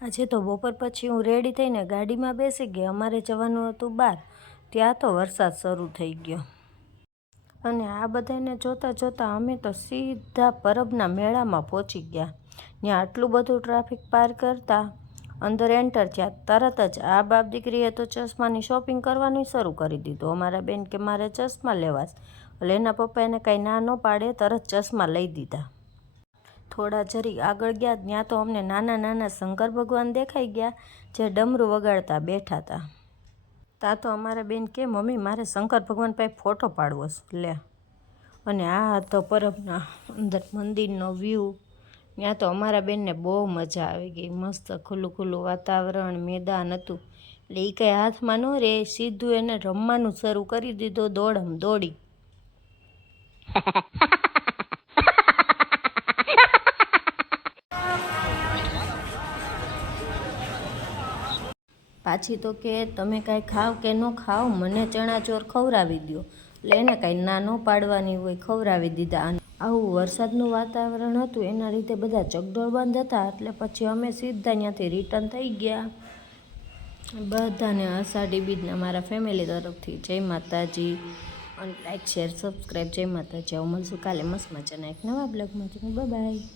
આજે તો બપોર પછી હું રેડી થઈને ગાડીમાં બેસી ગઈ. અમારે જવાનું હતું બહાર. ત્યાં તો વરસાદ શરૂ થઈ ગયો અને આ બધાને જોતાં જોતાં અમે તો સીધા પરબના મેળામાં પહોંચી ગયા. ત્યાં આટલું બધું ટ્રાફિક પાર કરતા અંદર એન્ટર થયા તરત જ આ બાપ દીકરીએ તો ચશ્માની શોપિંગ કરવાનું શરૂ કરી દીધું. અમારા બેન કે મારે ચશ્મા લેવા છે. એટલે એના પપ્પા એને કાંઈ ના ન પાડે, તરત ચશ્મા લઈ દીધા. થોડા જરી આગળ ગયા ત્યાં તો અમને નાના નાના શંકર ભગવાન દેખાઈ ગયા, જે ડમરું વગાડતા બેઠા હતા. ત્યાં તો અમારા બેન કે મમ્મી મારે શંકર ભગવાન પાસે ફોટો પાડવો છે લે. અને આ હતો પરબના અંદર મંદિરનો વ્યૂ. ત્યાં તો અમારા બેનને બહુ મજા આવી ગઈ. મસ્ત ખુલ્લું ખુલ્લું વાતાવરણ, મેદાન હતું. એટલે એ કંઈ હાથમાં ન રહે, સીધું એને રમવાનું શરૂ કરી દીધું, દોડમ દોડી. પાછી તો કે તમે કાંઈ ખાવ કે ન ખાવ, મને ચણાચોર ખવડાવી દો. એટલે એને કાંઈ ના ન પાડવાની હોય, ખવડાવી દીધા. અને આવું વરસાદનું વાતાવરણ હતું, એના લીધે બધા ચકડોળ બંધ હતા. એટલે પછી અમે સીધા ત્યાંથી રિટર્ન થઈ ગયા. બધાને અષાઢી બીજના મારા ફેમિલી તરફથી જય માતાજી. અને લાઈક, શેર, સબસ્ક્રાઈબ. જય માતાજી. આવું મળશું કાલે મસ્ત મજાના એક નવા બ્લોગમાં. Bye bye.